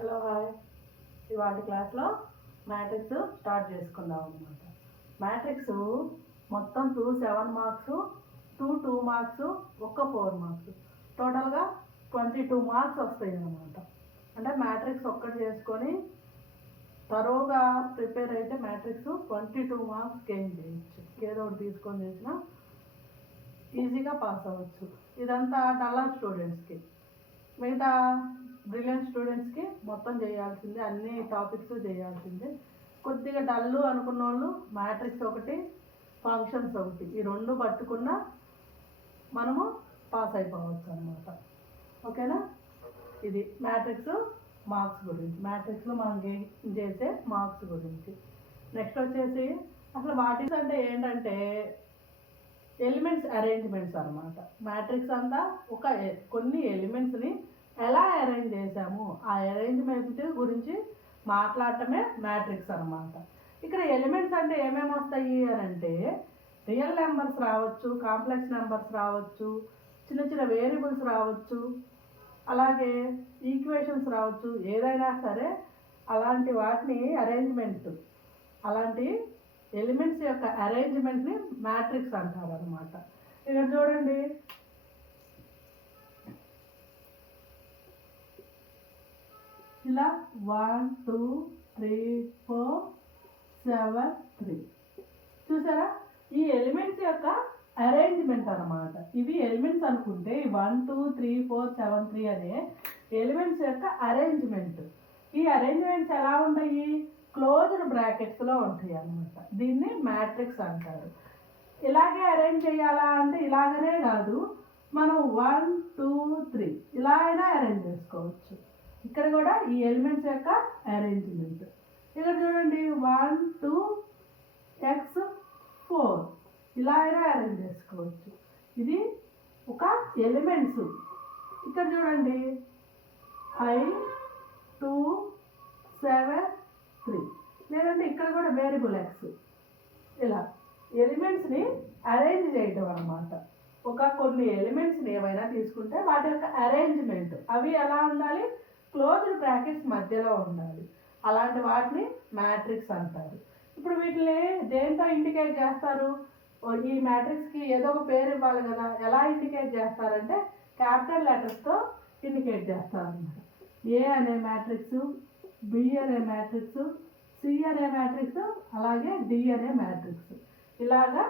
Hello hi. ఇవాటి క్లాస్లో matrix start చేసుకుందాం అనమాట. మ్యాట్రిక్స్ మొత్తం 7 మార్క్స్, 2 మార్క్స్, 4 మార్క్స్, టోటల్గా 22 మార్క్స్ వస్తాయి అన్నమాట. అంటే మ్యాట్రిక్స్ ఒక్కటి చేసుకొని తరోగా ప్రిపేర్ అయితే మ్యాట్రిక్స్ 22 మార్క్స్ గెయిన్ చేయొచ్చు. ఏదో ఒకటి తీసుకొని చేసినా ఈజీగా పాస్ అవ్వచ్చు. ఇదంతా డల్లర్ స్టూడెంట్స్కి. మిగతా బ్రిలియంట్ స్టూడెంట్స్కి మొత్తం చేయాల్సిందే, అన్ని టాపిక్స్ చేయాల్సిందే. కొద్దిగా డల్లు అనుకున్న వాళ్ళు మ్యాట్రిక్స్ ఒకటి, ఫంక్షన్స్ ఒకటి, ఈ రెండు పట్టుకున్నా మనము పాస్ అయిపోవచ్చు అనమాట. ఓకేనా? ఇది మ్యాట్రిక్స్ మార్క్స్ గురించి, మ్యాట్రిక్స్లో మనం గెయిన్ చేసే మార్క్స్ గురించి. నెక్స్ట్ వచ్చేసి అసలు వాటిస్ అంటే ఏంటంటే ఎలిమెంట్స్ అరేంజ్మెంట్స్ అనమాట. మ్యాట్రిక్స్ అంతా కొన్ని ఎలిమెంట్స్ని ఎలా అరేంజ్ చేసాము, ఆ అరేంజ్మెంట్ గురించి మాట్లాడటమే మ్యాట్రిక్స్ అనమాట. ఇక్కడ ఎలిమెంట్స్ అంటే ఏమేమి వస్తాయి అని అంటే రియల్ నెంబర్స్ రావచ్చు, కాంప్లెక్స్ నెంబర్స్ రావచ్చు, చిన్న చిన్న వేరియబుల్స్ రావచ్చు, అలాగే ఈక్వేషన్స్ రావచ్చు. ఏదైనా సరే అలాంటి వాటిని అరేంజ్మెంట్, అలాంటి ఎలిమెంట్స్ యొక్క అరేంజ్మెంట్ని మ్యాట్రిక్స్ అంటారు అనమాట. ఇక్కడ చూడండి, ఇలా 1 2 3 4 7 3 చూసారా? ఈ ఎలిమెంట్స్ యొక్క అరేంజ్మెంట్ అనమాట. ఇవి ఎలిమెంట్స్ అనుకుంటే 1 2 3 4 7 3 అనే ఎలిమెంట్స్ యొక్క అరేంజ్మెంట్. ఈ అరేంజ్మెంట్స్ ఎలా ఉంటాయి? క్లోజ్డ్ బ్రాకెట్స్లో ఉంటాయి అన్నమాట. దీన్ని మ్యాట్రిక్స్ అంటారు. ఇలాగే అరేంజ్ చేయాలా అంటే ఇలాగనే కాదు, మనం 1 2 3 ఇలా అయినా అరేంజ్ చేసుకోవచ్చు. ఇక్కడ కూడా ఈ ఎలిమెంట్స్ యొక్క అరేంజ్మెంట్. ఇక్కడ చూడండి 1 2 x 4 ఇలా అయినా అరేంజ్ చేసుకోవచ్చు. ఇది ఒక ఎలిమెంట్స్. ఇక్కడ చూడండి 5 2 7 3 లేదంటే ఇక్కడ కూడా వేరియబుల్ x. ఇలా ఎలిమెంట్స్ని అరేంజ్ చేయటం అన్నమాట. కొన్ని ఎలిమెంట్స్ని ఏమైనా తీసుకుంటే వాటి యొక్క అరేంజ్మెంట్ అవి ఎలా ఉండాలి? క్లోజ్డ్ బ్రాకెట్స్ మధ్యలో ఉండాలి. అలాంటి వాటిని మ్యాట్రిక్స్ అంటారు. ఇప్పుడు వీటిని దేంతో ఇండికేట్ చేస్తారు? ఈ మ్యాట్రిక్స్కి ఏదో ఒక పేరు ఇవ్వాలి కదా. ఎలా ఇండికేట్ చేస్తారంటే క్యాపిటల్ లెటర్స్తో ఇండికేట్ చేస్తారు అన్నమాట. ఏ అనే మ్యాట్రిక్స్, బి అనే మ్యాట్రిక్స్, సి అనే మ్యాట్రిక్స్, అలాగే డి అనే మ్యాట్రిక్స్, ఇలాగా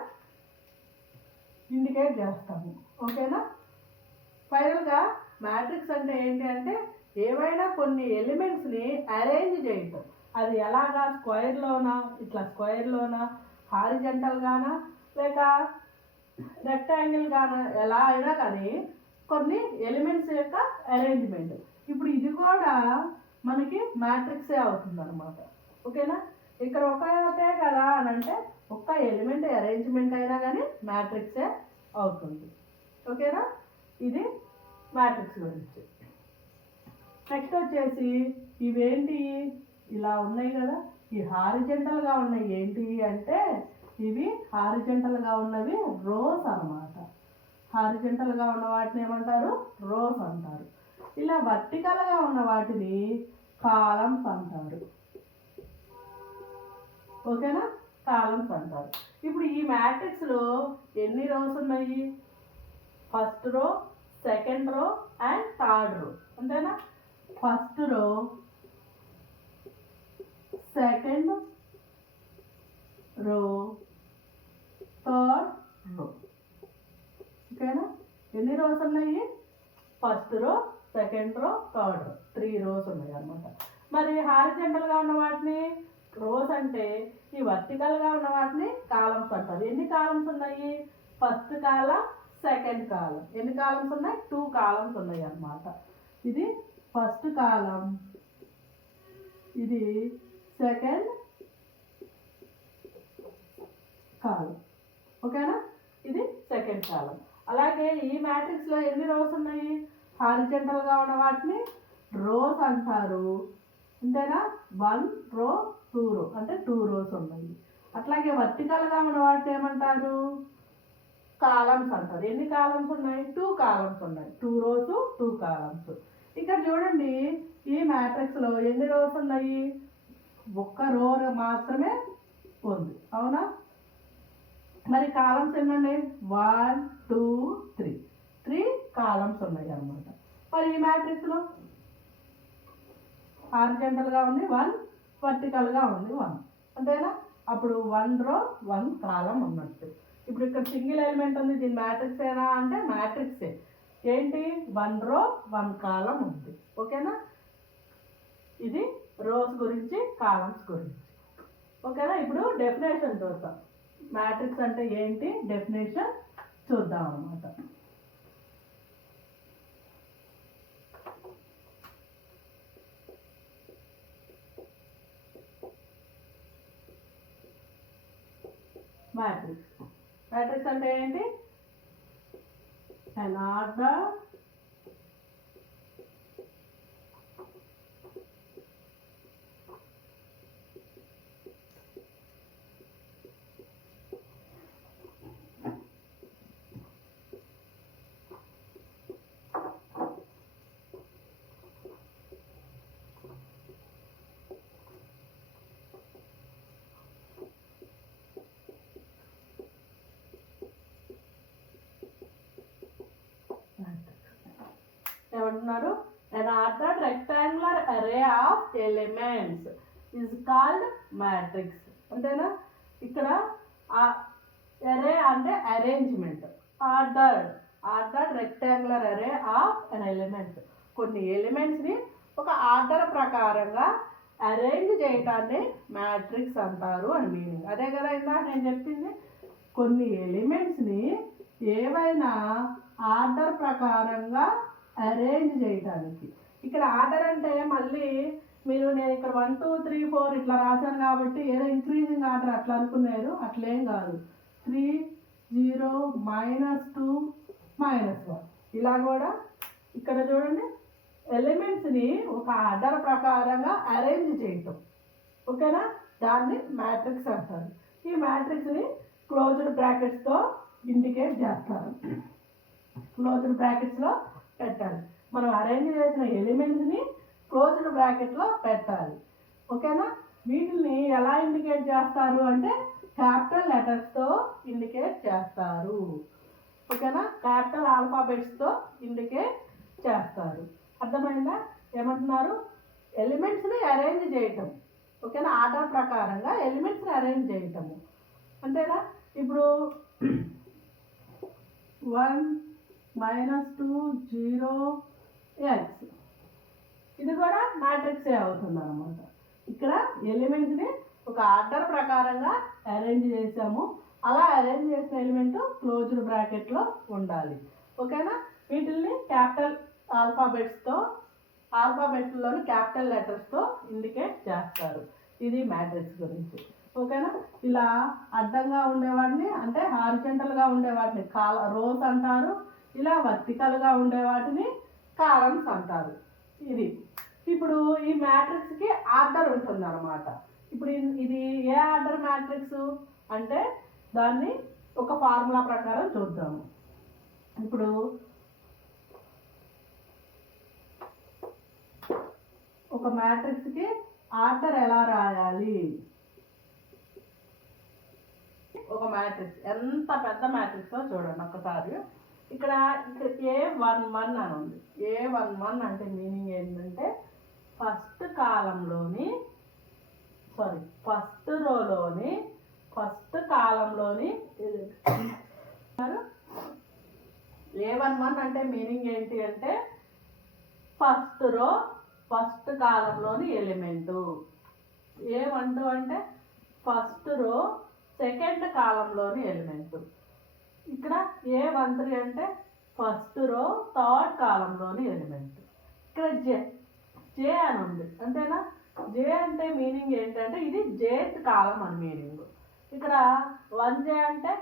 ఇండికేట్ చేస్తాము. ఓకేనా? ఫైనల్గా మ్యాట్రిక్స్ అంటే ఏంటి అంటే ఏవైనా కొన్ని ఎలిమెంట్స్ని అరేంజ్ చేయటం. అది ఎలాగా? స్క్వేర్లోనా, ఇట్లా స్క్వేర్లోనా, హారిజంటల్గానా, లేక రెక్టాంగిల్గానా, ఎలా అయినా కానీ కొన్ని ఎలిమెంట్స్ యొక్క అరేంజ్మెంట్. ఇప్పుడు ఇది కూడా మనకి మ్యాట్రిక్సే అవుతుంది అనమాట. ఓకేనా? ఇక్కడ ఒకటే కదా అని అంటే ఒక్క ఎలిమెంట్ అరేంజ్మెంట్ అయినా కానీ మ్యాట్రిక్సే అవుతుంది. ఓకేనా? ఇది మ్యాట్రిక్స్ గురించి. నెక్స్ట్ వచ్చేసి ఇవేంటి ఇలా ఉన్నాయి కదా, ఈ హారిజంటల్గా ఉన్నాయి ఏంటి అంటే ఇవి హారిజంటల్గా ఉన్నవి రోస్ అన్నమాట. హారిజంటల్గా ఉన్న వాటిని ఏమంటారు? రోస్ అంటారు. ఇలా వర్టికల్గా ఉన్న వాటిని కాలమ్స్ అంటారు. ఓకేనా? కాలమ్స్ అంటారు. ఇప్పుడు ఈ మ్యాట్రిక్స్లో ఎన్ని రోస్ ఉన్నాయి? First row, second row and third row. అంతేనా? First row, second row, third row. ఓకేనా? ఎన్ని రోస్ ఉన్నాయి? First row, second row, third row, 3 rose ఉన్నాయి అన్నమాట. మరి హారిజంటల్గా ఉన్న వాటిని రోస్ అంటే, ఈ వర్టికల్గా ఉన్న వాటిని కాలమ్స్ అంటారు. ఎన్ని కాలమ్స్ ఉన్నాయి? ఫస్ట్ కాలం, సెకండ్ కాలం. ఎన్ని కాలమ్స్ ఉన్నాయి? 2 కాలమ్స్ ఉన్నాయి అన్నమాట. ఇది ఫస్ట్ కాలం, ఇది సెకండ్ కాలం. ఓకేనా? ఇది సెకండ్ కాలం. అలాగే ఈ మ్యాట్రిక్స్లో ఎన్ని రోస్ ఉన్నాయి? హారిజంటల్గా ఉన్న వాటిని రోస్ అంటారు. అంతేనా? 1 రో 2 రో అంటే 2 రోస్ ఉన్నాయి. అట్లాగే వర్టికల్గా ఉన్న వాటిని ఏమంటారు? కాలమ్స్ అంటారు. ఎన్ని కాలమ్స్ ఉన్నాయి? 2 కాలమ్స్ ఉన్నాయి. 2 రోస్ 2 కాలమ్స్. ఇక్కడ చూడండి, ఈ మ్యాట్రిక్స్లో ఎన్ని రోస్ ఉన్నాయి? ఒక్క రో మాత్రమే ఉంది, అవునా? మరి కాలమ్స్ ఎన్నండి? 1 2 3 3 కాలమ్స్ ఉన్నాయి అన్నమాట. మరి ఈ మ్యాట్రిక్స్లో హారిజాంటల్గా ఉంది 1, వర్టికల్గా ఉంది 1, అంతేనా? అప్పుడు 1 రో 1 కాలం ఉన్నట్టు. ఇప్పుడు ఇక్కడ సింగిల్ ఎలిమెంట్ ఉంది, దీని మ్యాట్రిక్స్ ఏనా అంటే మ్యాట్రిక్సే. ఏంటి? 1 రో 1 కాలం ఉంది, ఓకేనా? ఇది రోస్ గురించి, కాలమ్స్ గురించి, ఓకేనా? ఇప్పుడు డెఫినేషన్ చూద్దాం. మ్యాట్రిక్స్ అంటే ఏంటి డెఫినేషన్ చూద్దాం అన్నమాట. మ్యాట్రిక్స్ అంటే ఏంటి? an order ఏమంటున్నారు? an ordered rectangular array of elements is called matrix. అంతేనా? ఇక్కడ array అంటే అరేంజ్మెంట్. ఆర్డర్డ్ రెక్టాంగులర్ అరే ఆఫ్ an ఎలిమెంట్స్, కొన్ని ఎలిమెంట్స్ని ఒక ఆర్డర్ ప్రకారంగా అరేంజ్ చేయటాన్ని మ్యాట్రిక్స్ అంటారు అని మీనింగ్. అదే కదా ఇందాక నేను చెప్పింది, కొన్ని ఎలిమెంట్స్ని ఏవైనా ఆర్డర్ ప్రకారంగా అరేంజ్ చేయటానికి. ఇక్కడ ఆర్డర్ అంటే మళ్ళీ నేను ఇక్కడ 1 2 3 4 ఇట్లా రాశాను కాబట్టి ఏదో ఇంక్రీజింగ్ ఆర్డర్ అట్లా అనుకున్నారు, అట్లేం కాదు. 3 0 -2 -1 ఇలా కూడా ఇక్కడ చూడండి, ఎలిమెంట్స్ని ఒక ఆర్డర్ ప్రకారంగా అరేంజ్ చేయటం, ఓకేనా? దాన్ని మ్యాట్రిక్స్ అంటారు. ఈ మ్యాట్రిక్స్ని క్లోజ్డ్ బ్రాకెట్స్తో ఇండికేట్ చేస్తారు. క్లోజ్డ్ బ్రాకెట్స్లో పెట్టాలి. మనం అరేంజ్ చేసిన ఎలిమెంట్స్ని క్లోజ్డ్ బ్రాకెట్లో పెట్టాలి, ఓకేనా? వీటిని ఎలా ఇండికేట్ చేస్తారు అంటే క్యాపిటల్ లెటర్స్తో ఇండికేట్ చేస్తారు, ఓకేనా? క్యాపిటల్ ఆల్ఫాబెట్స్తో ఇండికేట్ చేస్తారు. అర్థమైందా? ఏమంటున్నారు? ఎలిమెంట్స్ని అరేంజ్ చేయటం, ఓకేనా? ఆర్డర్ ప్రకారంగా ఎలిమెంట్స్ని అరేంజ్ చేయటము, అంతేనా? ఇప్పుడు 1 -2 0 x ఇది కూడా మ్యాట్రిక్సే అవుతుంది అన్నమాట. ఇక్కడ ఎలిమెంట్స్ని ఒక ఆర్డర్ ప్రకారంగా అరేంజ్ చేసాము. అలా అరేంజ్ చేసిన ఎలిమెంట్ క్లోజ్డ్ బ్రాకెట్లో ఉండాలి, ఓకేనా? వీటిల్ని క్యాపిటల్ ఆల్ఫాబెట్స్లోని క్యాపిటల్ లెటర్స్తో ఇండికేట్ చేస్తారు. ఇది మ్యాట్రిక్స్ గురించి, ఓకేనా? ఇలా అడ్డంగా ఉండేవాటిని అంటే హారిజాంటల్గా ఉండేవాటిని రోస్ అంటారు. ఇలా వర్టికల్గా ఉండే వాటిని కాలమ్స్ అంటారు. ఇది ఇప్పుడు ఈ మ్యాట్రిక్స్కి ఆర్డర్ ఉంటుంది అన్నమాట. ఇప్పుడు ఇది ఏ ఆర్డర్ మ్యాట్రిక్స్ అంటే దాన్ని ఒక ఫార్ములా ప్రకారం చూద్దాము. ఇప్పుడు ఒక మ్యాట్రిక్స్కి ఆర్డర్ ఎలా రాయాలి? ఒక మ్యాట్రిక్స్ ఎంత పెద్ద మ్యాట్రిక్సో చూడండి ఒకసారి. ఇక్కడ A11 అని ఉంది. A11 అంటే మీనింగ్ ఏంటంటే ఫస్ట్ రోలోని ఫస్ట్ కాలంలోని A11 అంటే మీనింగ్ ఏంటి అంటే ఫస్ట్ రో ఫస్ట్ కాలంలోని ఎలిమెంటు. A12 అంటే ఫస్ట్ రో సెకండ్ కాలంలోని ఎలిమెంటు. ఇక్కడ A13 అంటే ఫస్ట్ రో థర్డ్ కాలంలోని ఎలిమెంట్. ఇక్కడ జే అని ఉంది, అంతేనా? జే అంటే మీనింగ్ ఏంటంటే ఇది జేత్ కాలం అని మీనింగ్. ఇక్కడ 1J అంటే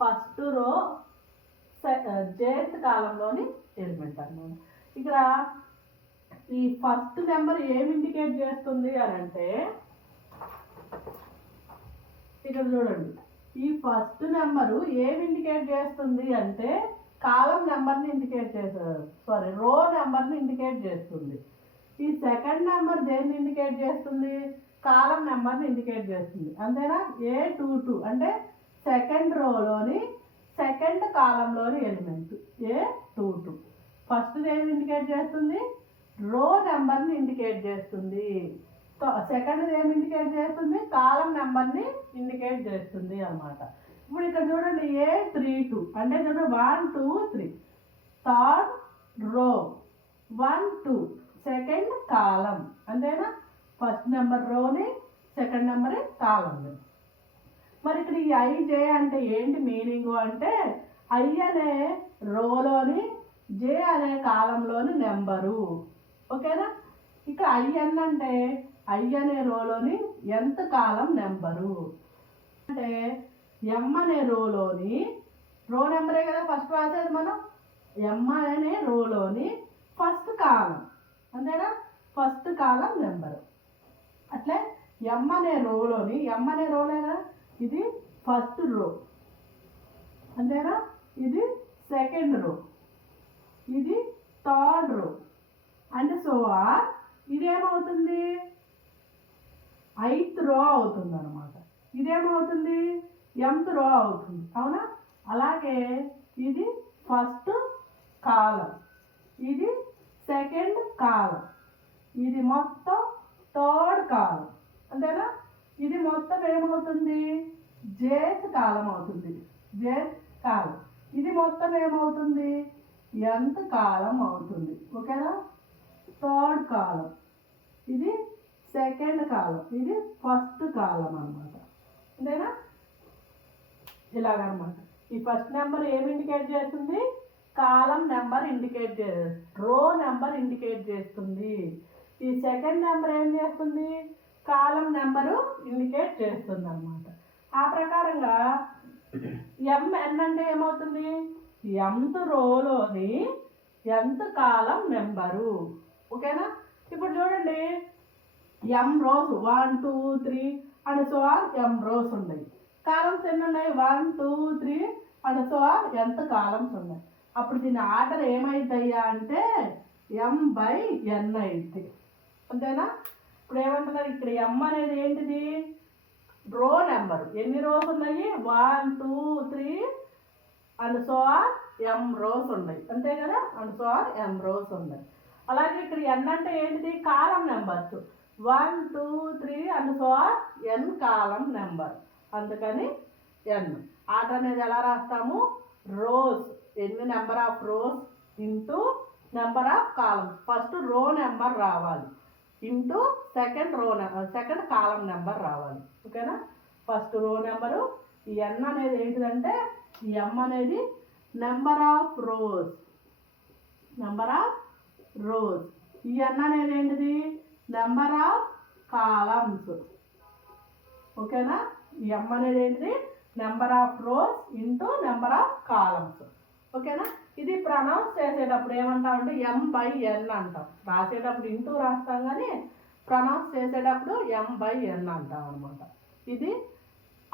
ఫస్ట్ రో జేత్ కాలంలోని ఎలిమెంట్ అన్నమాట. ఇక్కడ ఈ ఫస్ట్ నెంబర్ ఏమి ఇండికేట్ చేస్తుంది అని అంటే ఇక్కడ చూడండి, ఈ ఫస్ట్ నెంబరు ఏమి ఇండికేట్ చేస్తుంది అంటే కాలం నెంబర్ని ఇండికేట్ చేస్తారు, రో నెంబర్ని ఇండికేట్ చేస్తుంది. ఈ సెకండ్ నెంబర్ దేన్ని ఇండికేట్ చేస్తుంది? కాలం నెంబర్ని ఇండికేట్ చేస్తుంది. అంతేనా? A22 అంటే సెకండ్ రోలోని సెకండ్ కాలంలోని ఎలిమెంట్ A22. ఫస్ట్ ఏమి ఇండికేట్ చేస్తుంది? రో నెంబర్ని ఇండికేట్ చేస్తుంది. సెకండ్ ఏమి ఇండికేట్ చేస్తుంది? కాలం నెంబర్ని ఇండికేట్ చేస్తుంది అన్నమాట. ఇప్పుడు ఇక్కడ చూడండి A32 అంటే చూడండి 1 2 3 థర్డ్ రో 1 2 సెకండ్ కాలం. అంతేనా? ఫస్ట్ నెంబర్ రోని సెకండ్ నెంబర్ కాలంని. మరి ఇక్కడ ఈ IJ అంటే ఏంటి మీనింగ్ అంటే I అనే రోలోని J అనే కాలంలోని నెంబరు. ఓకేనా? ఇక్కడ IN అంటే I అనే రోలోని nth కాలం నెంబరు. అంటే M అనే రోలోని రో నెంబరే కదా ఫస్ట్ రాసేది మనం. M అనే రోలోని ఫస్ట్ కాలం. అంతేనా? ఫస్ట్ కాలం నెంబరు. అట్లే M అనే రోలోని M అనే రోలే కదా, ఇది ఫస్ట్ రో. అంతేనా? ఇది సెకండ్ రో, ఇది third row and so are. ఇదేమవుతుంది? 8th రో అవుతుంది అనమాట. ఇదేమవుతుంది? mth రో అవుతుంది. అవునా? అలాగే ఇది ఫస్ట్ కాలం, ఇది సెకండ్ కాలం, ఇది మొత్తం థర్డ్ కాలం. అంతేనా? ఇది మొత్తం ఏమవుతుంది? jth కాలం అవుతుంది. jth కాలం. ఇది మొత్తం ఏమవుతుంది? nth కాలం అవుతుంది. ఓకేనా? థర్డ్ కాలం, ఇది సెకండ్ కాలం, ఇది ఫస్ట్ కాలం అన్నమాట. అంతేనా? ఇలాగనమాట. ఈ ఫస్ట్ నెంబర్ ఏమి ఇండికేట్ చేస్తుంది? Column number indicate row number indicate చేస్తుంది. ఈ సెకండ్ నెంబర్ ఏం చేస్తుంది? కాలం నెంబరు ఇండికేట్ చేస్తుంది అన్నమాట. ఆ ప్రకారంగా MN అంటే ఏమవుతుంది? mth రోలోని nth కాలం నెంబరు. ఓకేనా? ఇప్పుడు చూడండి, m rows 1 2 3 and so are m rows ఉన్నాయి. కాలమ్స్ ఎన్ని ఉన్నాయి? 1 2 3 and so or nth columns ఉన్నాయి. అప్పుడు దీని ఆర్డర్ ఏమైద్దయ్యా అంటే M/N అయింది. అంతేనా? ఇప్పుడు ఏమంటున్నారు? ఇక్కడ M అనేది ఏంటిది? రో నెంబరు. ఎన్ని రోస్ ఉన్నాయి? 1 2 3 and so are m rows ఉన్నాయి. అంతే కదా? And so are m rows ఉన్నాయి. అలాగే ఇక్కడ n అంటే ఏంటిది? Column numbers. 1 2 3 and so on n column number. అందుకని n. ఆర్డర్ అనేది ఎలా రాస్తాము? రోస్, ఎన్ని number of rows into number of columns. First row number రావాలి into second second column number రావాలి. ఓకేనా? First row number. ఈ n అనేది ఏంటిదంటే ఈ m అనేది number of rose, number of rose. ఈ n అనేది ఏంటిది? Number of columns. ఓకేనా? ఈ m అనేది ఏంటిది? Number of rows into number of columns. ఓకేనా? ఇది ప్రొనౌన్స్ చేసేటప్పుడు ఏమంటామంటే M/N అంటాం. రాసేటప్పుడు ఇంటూ రాస్తాం కానీ ప్రొనౌన్స్ చేసేటప్పుడు M/N అంటాం అనమాట. ఇది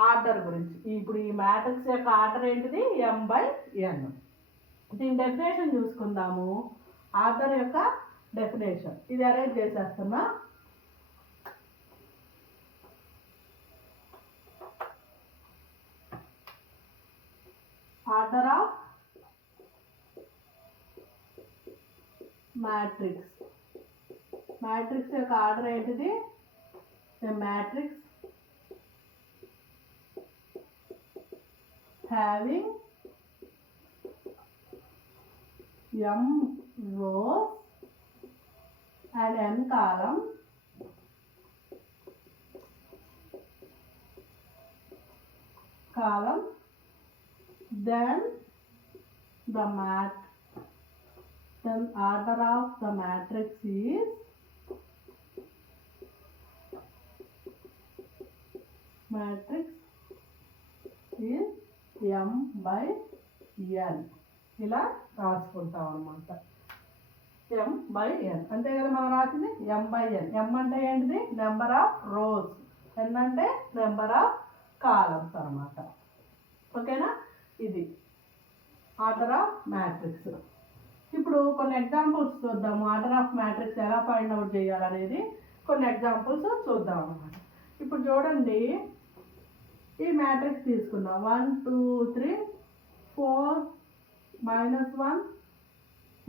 ఆర్డర్ గురించి. ఇప్పుడు ఈ మ్యాట్రిక్స్ యొక్క ఆర్డర్ ఏంటిది? M/N. దీని డెఫినేషన్ చూసుకుందాము. ఆర్డర్ యొక్క డెఫినేషన్ ఇది అరేంజ్ చేసేస్తున్నా. Order of matrix. మ్యాట్రిక్స్ యొక్క ఆర్డర్ ఏంటిది? Matrix having m rows and n columns then order of the matrix is M/N. ఇలా రాసుకుంటాం అన్నమాట. M/N అంతే కదా మనం రాసింది? M/N. M అంటే ఏంటిది? Number of rose. N అంటే నెంబర్ ఆఫ్ కాలమ్స్ అన్నమాట. ఓకేనా? ఇది ఆర్డర్ ఆఫ్ మ్యాట్రిక్స్. ఇప్పుడు కొన్ని ఎగ్జాంపుల్స్ చూద్దాము. ఆర్డర్ ఆఫ్ మ్యాట్రిక్స్ ఎలా ఫైండ్ అవుట్ చేయాలనేది కొన్ని ఎగ్జాంపుల్స్ చూద్దాం అన్నమాట. ఇప్పుడు చూడండి, ఈ మ్యాట్రిక్స్ తీసుకుందాం. 1 2 3 4 -1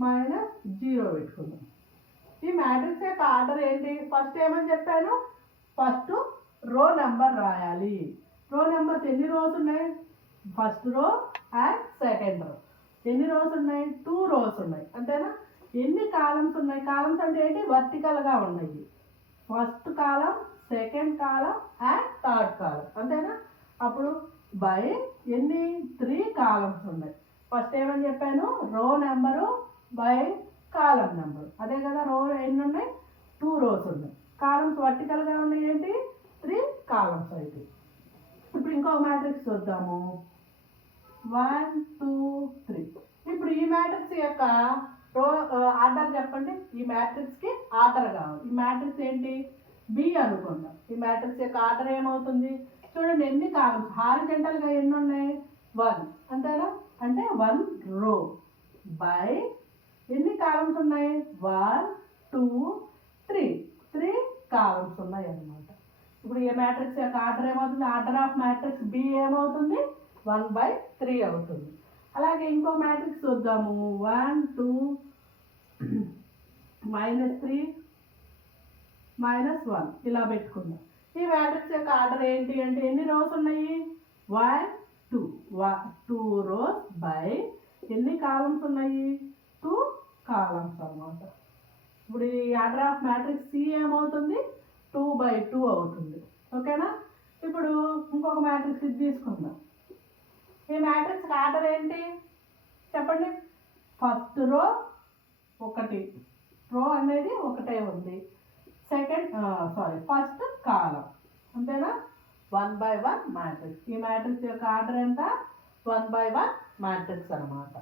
-0 పెట్టుకుందాం. ఈ మ్యాట్రిక్స్ యొక్క ఆర్డర్ ఏంటి? ఫస్ట్ ఏమని చెప్పాను? ఫస్ట్ రో నెంబర్ రాయాలి. రో నెంబర్స్ ఎన్ని రోస్ ఉన్నాయి? First row and second row. ఎన్ని రోస్ ఉన్నాయి? 2 రోస్ ఉన్నాయి, అంతేనా? ఎన్ని కాలమ్స్ ఉన్నాయి? కాలమ్స్ అంటే ఏంటి? వర్టికల్గా ఉన్నాయి. First column, second column and third కాలం, అంతేనా? అప్పుడు బై ఎన్ని? 3 కాలమ్స్ ఉన్నాయి. ఫస్ట్ ఏమని చెప్పాను? రో నెంబరు బై కాలం నెంబరు, అదే కదా. రో ఎన్ని ఉన్నాయి? 2 రోస్ ఉన్నాయి. కాలమ్స్ వర్టికల్గా ఉన్నాయి, ఏంటి? 3 కాలమ్స్ అయితే. ఇప్పుడు ఇంకొక మ్యాట్రిక్స్ చూద్దాము. 1 2 3. ఇప్పుడు ఈ మ్యాట్రిక్స్ యొక్క రో ఆర్డర్ చెప్పండి. ఈ మ్యాట్రిక్స్కి ఆర్డర్ కావాలి. ఈ మ్యాట్రిక్స్ ఏంటి? బి అనుకుందాం. ఈ మ్యాట్రిక్స్ యొక్క ఆర్డర్ ఏమవుతుంది? చూడండి, ఎన్ని కాలమ్స్? హారిజంటల్గా ఎన్ని ఉన్నాయి? 1, అంతేనా? అంటే 1 రో బై ఎన్ని కాలమ్స్ ఉన్నాయి? 1 2 3 3 కాలమ్స్ ఉన్నాయి అన్నమాట. ఇప్పుడు ఈ మ్యాట్రిక్స్ యొక్క ఆర్డర్ ఏమవుతుంది? ఆర్డర్ ఆఫ్ మ్యాట్రిక్స్ బి ఏమవుతుంది? 1/3 అవుతుంది. అలాగే ఇంకో మ్యాట్రిక్స్ చూద్దాము. 1 2 -3 -1 ఇలా పెట్టుకుందాం. ఈ మ్యాట్రిక్స్ యొక్క ఆర్డర్ ఏంటి అంటే ఎన్ని రోస్ ఉన్నాయి? 1 2 రోస్ బై ఎన్ని కాలమ్స్ ఉన్నాయి? 2 కాలమ్స్ అన్నమాట. ఇప్పుడు ఈ ఆర్డర్ ఆఫ్ మ్యాట్రిక్స్ సి ఏమవుతుంది? 2/2 అవుతుంది, ఓకేనా? ఇప్పుడు ఇంకొక మ్యాట్రిక్స్ ఇది తీసుకుందాం. ఈ మ్యాట్రిక్స్ ఆర్డర్ ఏంటి చెప్పండి? ఫస్ట్ రో 1, రో అనేది ఒకటే ఉంది. ఫస్ట్ కాలం, అంతేనా? 1/1 మ్యాట్రిక్స్. ఈ మ్యాట్రిక్స్ యొక్క ఆర్డర్ ఎంత? 1/1 మ్యాట్రిక్స్ అన్నమాట.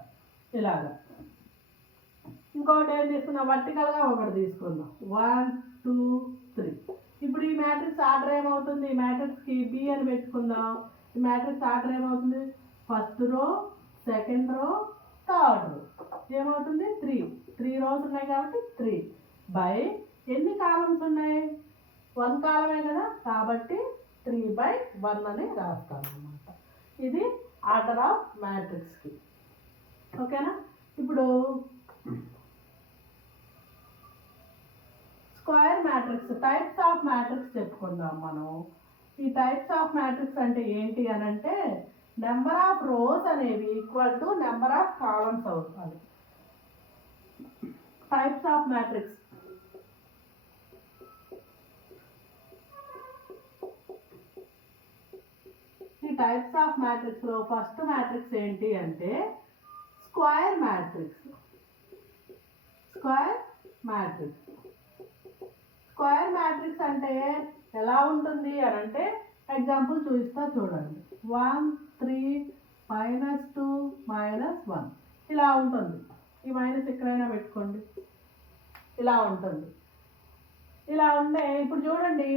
ఇలాగా. ఇంకొకటి ఏం తీసుకుందాం? వర్టికల్గా ఒకటి తీసుకుందాం. 1 2 3. ఇప్పుడు ఈ మ్యాట్రిక్స్ ఆర్డర్ ఏమవుతుంది? ఈ మ్యాట్రిక్స్కి బి అని పెట్టుకుందాం. ఈ మ్యాట్రిక్స్ ఆర్డర్ ఏమవుతుంది? First row, second row, third row ఏమవుతుంది? 3 రోస్ ఉన్నాయి కాబట్టి 3 బై ఎన్ని కాలమ్స్ ఉన్నాయి? 1 కాలమే కదా, కాబట్టి 3/1 అని రాస్తాను అన్నమాట. ఇది ఆర్డర్ ఆఫ్ మ్యాట్రిక్స్కి, ఓకేనా? ఇప్పుడు square matrix, types of matrix చెప్పుకుందాం మనం. ఈ టైప్స్ ఆఫ్ మ్యాట్రిక్స్ అంటే ఏంటి అని అంటే, నెంబర్ ఆఫ్ రోస్ అనేవి equal to number of columns అవుతుంది. Types of matrix. ఈ టైప్స్ ఆఫ్ మ్యాట్రిక్స్ లో ఫస్ట్ మ్యాట్రిక్స్ ఏంటి అంటే square matrix. Square matrix. Square matrix అంటే ఎలా ఉంటుంది అని అంటే ఎగ్జాంపుల్ చూపిస్తా చూడండి. 1 3 -2 -1 ఇలా ఉంటుంది. ఈ మైనస్ ఎక్కడైనా పెట్టుకోండి. ఇలా ఉంటుంది. ఇలా ఉండే ఇప్పుడు చూడండి,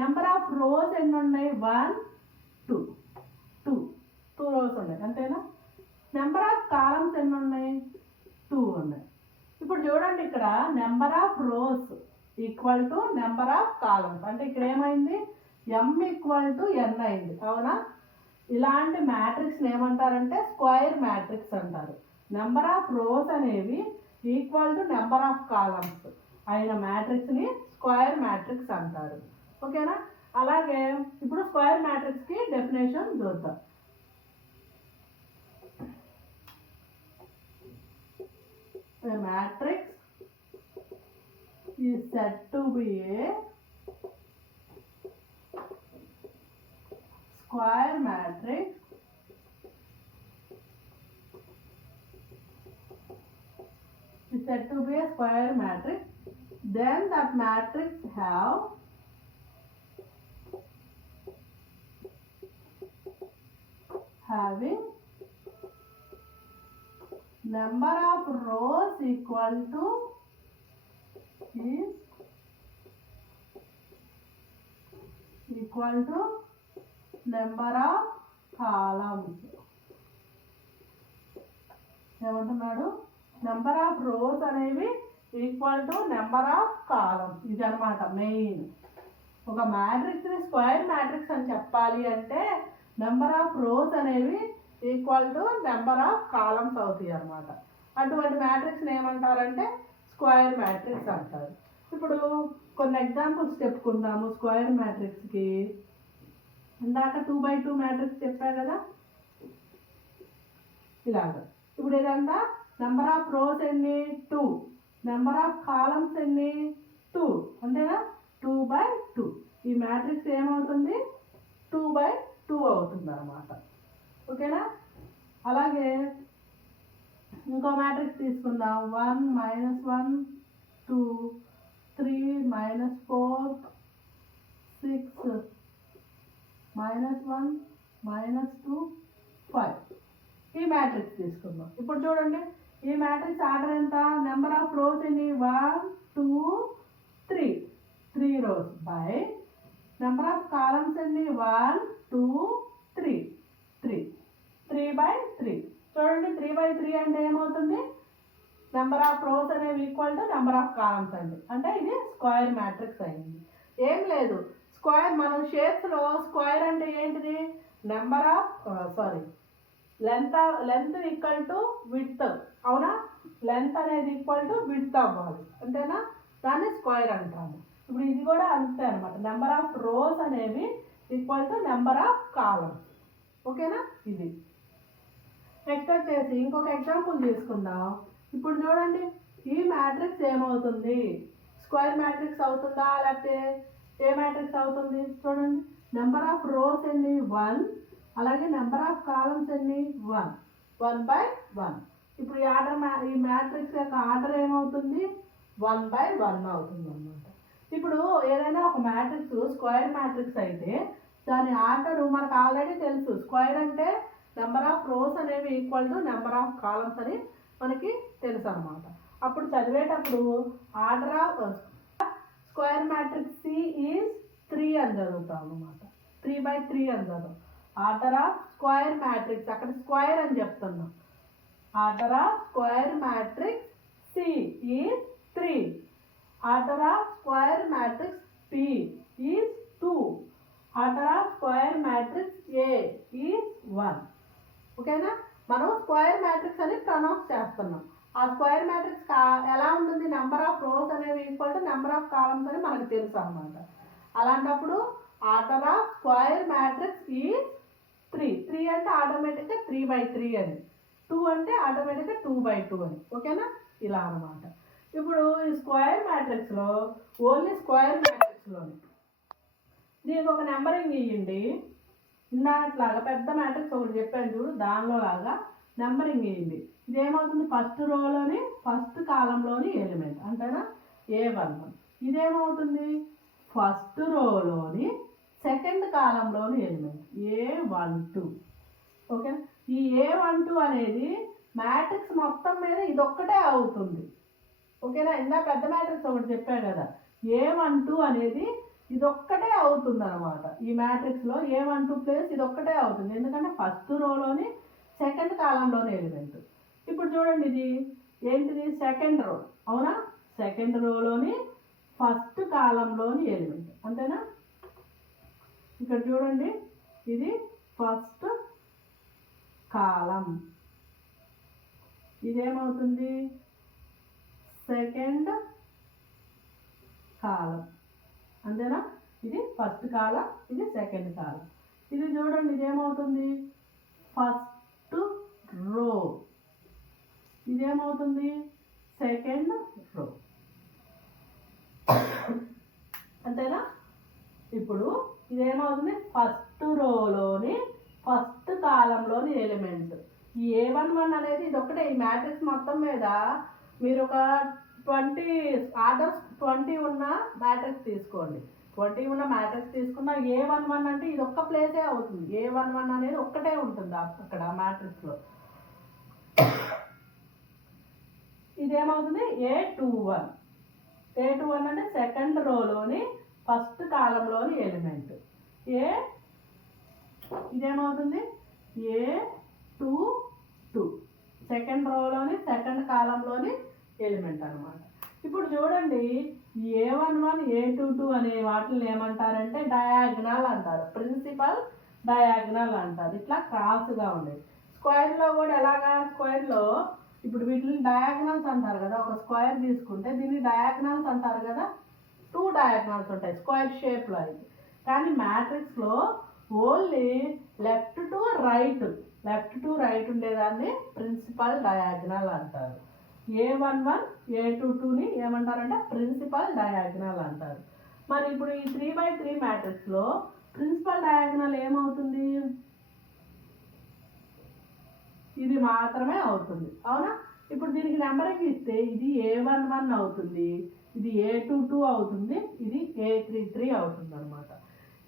నెంబర్ ఆఫ్ రోస్ ఎన్ని ఉన్నాయి? 1 2 రోస్ ఉన్నాయి, అంతేనా? నెంబర్ ఆఫ్ కాలమ్స్ ఎన్ని ఉన్నాయి? 2 ఉన్నాయి. ఇప్పుడు చూడండి, ఇక్కడ number of rose equal to number of columns, అంటే ఇక్కడ ఏమైంది? m = n అయింది, అవునా? ఇలాంటి మ్యాట్రిక్స్ ఏమంటారంటే స్క్వేర్ మ్యాట్రిక్స్ అంటారు. నెంబర్ ఆఫ్ రోస్ అనేవి equal to number of columns అయిన మ్యాట్రిక్స్ని స్క్వేర్ మ్యాట్రిక్స్ అంటారు, ఓకేనా? అలాగే ఇప్పుడు స్క్వేర్ మ్యాట్రిక్స్కి డెఫినేషన్ చూద్దాం. A matrix is said to be a square matrix is said to be a square matrix, then that matrix having number of rows equal to number of columns. ఏమంటున్నాడు? Number of rows అనేవి equal to number of columns. ఇది అనమాట main. ఒక మ్యాట్రిక్స్ని square matrix అని చెప్పాలి అంటే number of rows అనేవి equal to number of columns అవుతాయి అన్నమాట. అటువంటి మ్యాట్రిక్స్ని ఏమంటారంటే స్క్వేర్ మ్యాట్రిక్స్ అంటారు. ఇప్పుడు కొన్ని ఎగ్జాంపుల్స్ చెప్పుకుందాము స్క్వేర్ మ్యాట్రిక్స్కి. ఇందాక 2x2 మ్యాట్రిక్స్ చెప్పా కదా, ఇలాగ. ఇప్పుడు ఇదంతా నెంబర్ ఆఫ్ రోస్ ఎన్ని 2, నెంబర్ ఆఫ్ కాలమ్స్ ఎన్ని 2, అంతేనా 2x2. ఈ మ్యాట్రిక్స్ ఏమవుతుంది 2x2 అవుతుంది అన్నమాట. ఓకేనా. అలాగే ఇంకో మ్యాట్రిక్స్ తీసుకుందాం. 1 -1 2 3 -4 6 -1 -2 5. ఈ మ్యాట్రిక్స్ తీసుకుందాం. ఇప్పుడు చూడండి ఈ మ్యాట్రిక్స్ ఆర్డర్ ఎంత, నెంబర్ ఆఫ్ రోస్ ఎన్ని 1 2 3, 3 rows by number of columns ఎన్ని 1 2 3, 3, 3/3. చూడండి 3/3 అంటే ఏమవుతుంది, నెంబర్ ఆఫ్ రోస్ అనేవి equal to number of columns అండి. అంటే ఇది స్క్వేర్ మ్యాట్రిక్స్ అయింది. ఏం లేదు, స్క్వేర్ మనం షేప్స్లో స్క్వేర్ అంటే ఏంటిది, number of length equal to width. అవునా, లెంత్ అనేది ఈక్వల్ టు విడ్త్ అవ్వాలి, అంతేనా, దాన్ని స్క్వేర్ అంటాము. ఇప్పుడు ఇది కూడా అంతే అనమాట. నెంబర్ ఆఫ్ రోస్ అనేవి equal to number of columns. ఓకేనా. ఇది నెక్స్ట్ వచ్చేసి ఇంకొక ఎగ్జాంపుల్ తీసుకుందాం. ఇప్పుడు చూడండి ఈ మ్యాట్రిక్స్ ఏమవుతుంది, స్క్వేర్ మ్యాట్రిక్స్ అవుతుందా లేకపోతే ఏ మ్యాట్రిక్స్ అవుతుంది. చూడండి నెంబర్ ఆఫ్ రోస్ ఎన్ని 1, అలాగే నెంబర్ ఆఫ్ కాలమ్స్ ఎన్ని 1, 1/1. ఇప్పుడు ఈ మ్యాట్రిక్స్ యొక్క ఆర్డర్ ఏమవుతుంది 1/1 అవుతుంది అన్నమాట. ఇప్పుడు ఏదైనా ఒక మ్యాట్రిక్స్ స్క్వేర్ మ్యాట్రిక్స్ అయితే దాని ఆర్డర్ మనకు ఆల్రెడీ తెలుసు. స్క్వేర్ అంటే నెంబర్ ఆఫ్ రోస్ అనేవి equal to number of columns అని మనకి తెలుసు అన్నమాట. అప్పుడు చదివేటప్పుడు order of square matrix C is 3 అని చదువుతాం అన్నమాట. 3/3 అని చదువు. ఆర్డర్ ఆఫ్ స్క్వేర్ మ్యాట్రిక్స్, అక్కడ స్క్వేర్ అని చెప్తున్నాం. Order of square matrix C is 3. Order of square matrix P is 2. Order of square matrix A is 1. ఓకేనా. మనం స్క్వేర్ మ్యాట్రిక్స్ అని ప్రొనౌన్స్ చేస్తున్నాం. ఆ స్క్వేర్ మ్యాట్రిక్స్ ఎలా ఉంటుంది, నెంబర్ ఆఫ్ రోస్ అనేవి equal to number of columns అని మనకు తెలుసు అన్నమాట. అలాంటప్పుడు order of square matrix is 3. 3 అంటే ఆటోమేటిక్గా 3/3 అని, 2 అంటే ఆటోమేటిక్గా 2/2 అని. ఓకేనా. ఇలా అన్నమాట. ఇప్పుడు ఈ స్క్వేర్ మ్యాట్రిక్స్లో ఓన్లీ స్క్వేర్ మ్యాట్రిక్స్లోని దీనికి ఒక నెంబరింగ్ ఇవ్వండి. ఇన్నాట్లాగా పెద్ద మ్యాట్రిక్స్ ఒకటి చెప్పాను చూడు, దానిలో లాగా నెంబరింగ్ ఇవ్వండి. ఇదేమవుతుంది ఫస్ట్ రోలోని ఫస్ట్ కాలంలోని ఎలిమెంట్, అంటేనా A11. ఇదేమవుతుంది ఫస్ట్ రోలోని సెకండ్ కాలంలోని ఎలిమెంట్ A12. ఓకే. ఈ A12 అనేది మ్యాట్రిక్స్ మొత్తం మీద ఇదొక్కటే అవుతుంది. ఓకేనా. ఇందా పెద్ద మ్యాట్రిక్స్ ఒకటి చెప్పాను కదా, A12 అనేది ఇదొక్కటే అవుతుంది అనమాట. ఈ మ్యాట్రిక్స్లో A12 ప్లేస్ ఇదొక్కటే అవుతుంది, ఎందుకంటే ఫస్ట్ రోలోని సెకండ్ కాలంలోని ఎలిమెంట్. ఇప్పుడు చూడండి ఇది ఏంటిది సెకండ్ రో, అవునా, సెకండ్ రోలోని ఫస్ట్ కాలంలోని ఎలిమెంట్, అంతేనా. ఇక్కడ చూడండి ఇది ఫస్ట్ కాలం, ఇదేమవుతుంది సెకండ్ కాలం, అంతేనా. ఇది ఫస్ట్ కాలం, ఇది సెకండ్ కాలం. ఇది చూడండి ఇదేమవుతుంది ఫస్ట్ రో, ఇదేమవుతుంది సెకండ్ రో, అంతేనా. ఇప్పుడు ఇదేమవుతుంది ఫస్ట్ రోలోని ఫస్ట్ కాలంలోని ఎలిమెంట్. ఈ A11 అనేది ఇది ఒకటే. ఈ మ్యాట్రిక్స్ మొత్తం మీద మీరు ఒక 20 ఆర్డర్స్ 20 ఉన్న మ్యాట్రిక్స్ తీసుకోండి. 20 ఉన్న మ్యాట్రిక్స్ తీసుకున్న A11 అంటే ఇది ఒక్క ప్లేసే అవుతుంది. A11 అనేది ఒక్కటే ఉంటుంది అక్కడ మ్యాట్రిక్స్లో. ఇదేమవుతుంది A21. A21 అంటే సెకండ్ రోలోని ఫస్ట్ కాలంలోని ఎలిమెంట్. ఇదేమవుతుంది A22. సెకండ్ రోలోని సెకండ్ కాలంలోని ఎలిమెంట్ అనమాట. ఇప్పుడు చూడండి, A11 A22 అనే వాటిని ఏమంటారంటే డయాగ్నల్ అంటారు, ప్రిన్సిపల్ డయాగ్నల్ అంటారు. ఇట్లా క్రాస్గా ఉండేది. స్క్వేర్లో కూడా ఎలాగా, స్క్వేర్లో ఇప్పుడు వీటిని డయాగ్నల్స్ అంటారు కదా. ఒక స్క్వేర్ తీసుకుంటే దీన్ని డయాగ్నల్స్ అంటారు కదా. 2 డయాగ్నల్స్ ఉంటాయి స్క్వేర్ షేప్లో అయితే. కానీ మ్యాట్రిక్స్లో ఓన్లీ లెఫ్ట్ టు రైట్ ఉండేదాన్ని ప్రిన్సిపల్ డయాగ్నల్ అంటారు. A11 A22ని ఏమంటారంటే ప్రిన్సిపల్ డయాగ్నల్ అంటారు. మరి ఇప్పుడు ఈ 3x3 మ్యాట్రిక్స్లో ప్రిన్సిపల్ డయాగ్నల్ ఏమవుతుంది, ఇది మాత్రమే అవుతుంది, అవునా. ఇప్పుడు దీనికి నెంబరింగ్ ఇస్తే ఇది A11 అవుతుంది, ఇది A22 అవుతుంది, ఇది A33 అవుతుంది అనమాట.